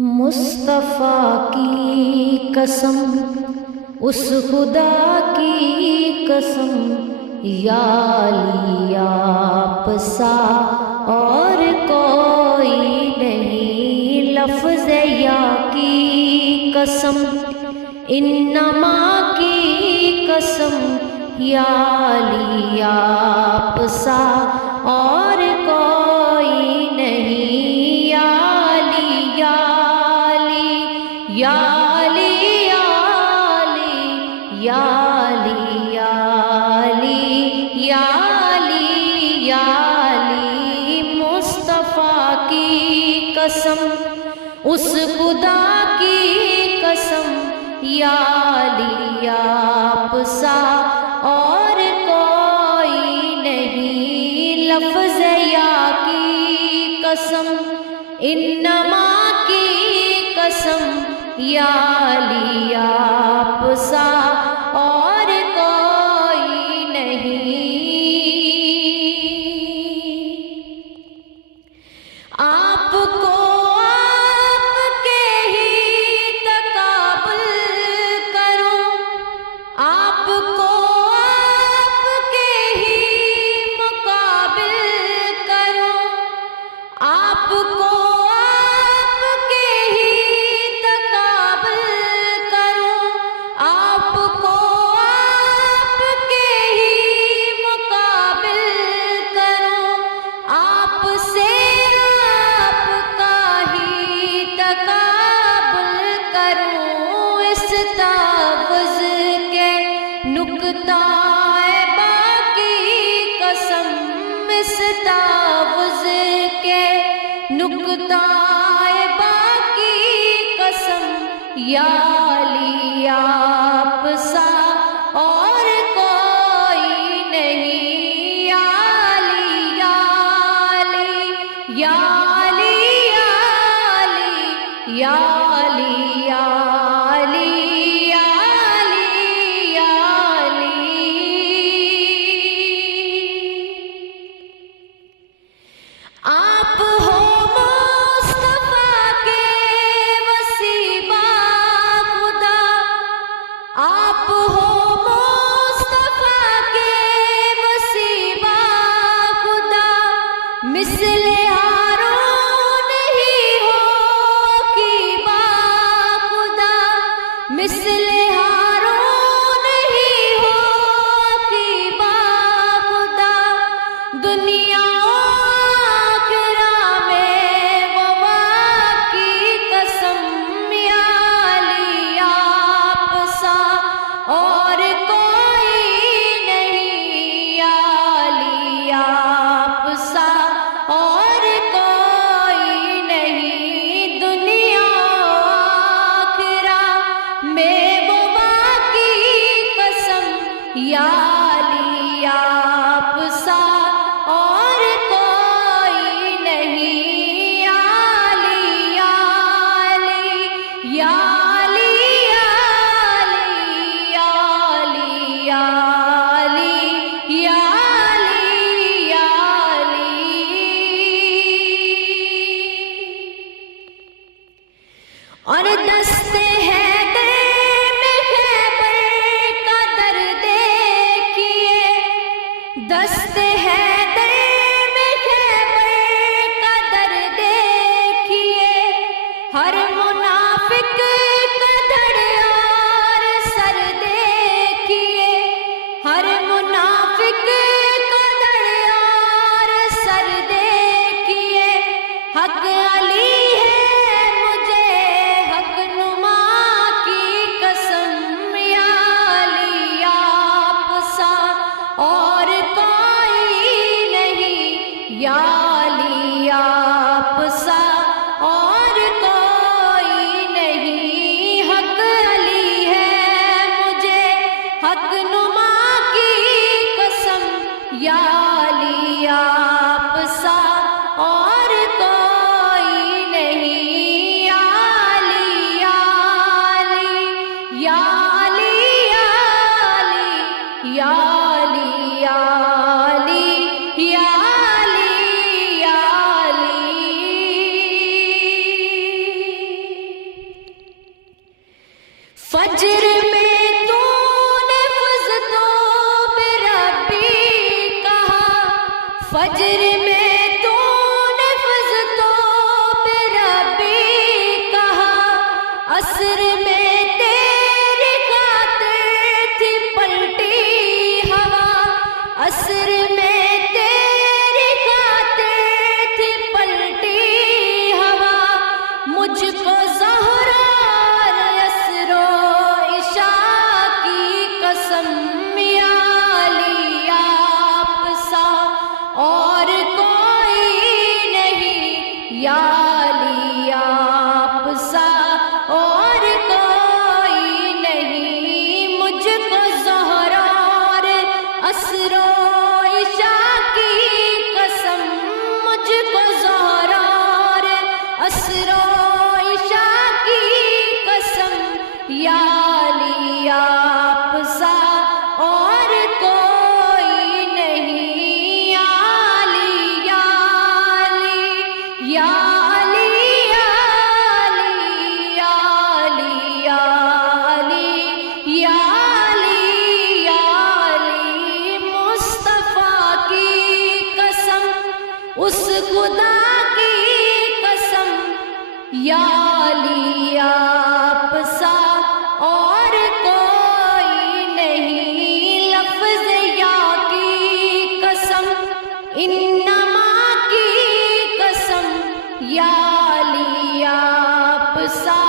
مصطفیٰ کی قسم، اس خدا کی قسم، یا علی آپ سا اور کوئی نہیں، لفظ یا کی قسم، انما کی قسم، یا علی آپ سا اور کوئی نہیں، یا علی یا علی یا علی یا علی یا علی یا علی یا علی، مصطفیٰ کی قسم، اس خدا کی قسم، یا علی آپ سا اور کوئی نہیں، لفظ یا کی قسم، انما کی قسم، یا علی آپ سا اور کوئی نہیں، آپ کو آپ کے ہی تقابل کروں، آپ کو آپ کے ہی مقابل کروں، آپ کو آپ کے ہی تقابل کروں، آپ کو آپ کے ہی مقابل کروں، آپ سے آپ کا ہی تقابل کروں، اس تفویض کے نکتہ باقی قسم، اس تفویض کے نکتہ باقی قسم، یا علی آپ سا اور کوئی نہیں، یا علی یا علی یا علی یا علی یا علی یا علی یا علی یا علی، آپ ہو مصطفیٰ کے وسیبہ خدا، آپ ہو مصطفیٰ کے وسیبہ خدا، مثل ہارون ہی ہو کی با خدا، مثل ہارون ہی ہو کی با خدا، دنیا آخرہ میں وبا کی قسم، یا علی آپ سا اور کوئی نہیں، یا علی آپ سا اور کوئی نہیں، دنیا آخرہ میں وبا کی قسم، یا علی آپ سا اور کوئی نہیں، یا علی یا علی یا علی یا علی یا علی یا علی یا علی اور دستے حیدر میں خیبر کا در دیکھیے، دستے حیدر میں خیبر کا در دیکھیے، ہر منافق کا دھڑ اور سر دیکھیے، ہر منافق کا دھڑ اور سر دیکھیے، حق علی ہے مجھے حق نما کی قسم، یا علی آپ سا اور کوئی نہیں، یا علی آپ سا اور کوئی عصر میں تیری خاطر تھی پلٹی ہوا، عصر میں تیری خاطر تھی پلٹی ہوا، مجھ کو زہرا عصر و عشاء کی قسم، یا علی آپ سا اور کوئی نہیں، یا علی آپ سا اور کوئی نہیں، مجھ کو زہرا اور عصر و عشاء کی قسم، مجھ کو زہرا اور عصر و عشاء کی قسم، یا علی آپ سا اور کوئی نہیں، یا علی یا علی یا علی یا علی یا علی یا علی یا علی، مصطفیٰ کی قسم، اس خدا کی قسم، یا علی آپ سا اور کوئی نہیں، لفظ یا کی قسم، انما کی قسم، یا علی آپ سا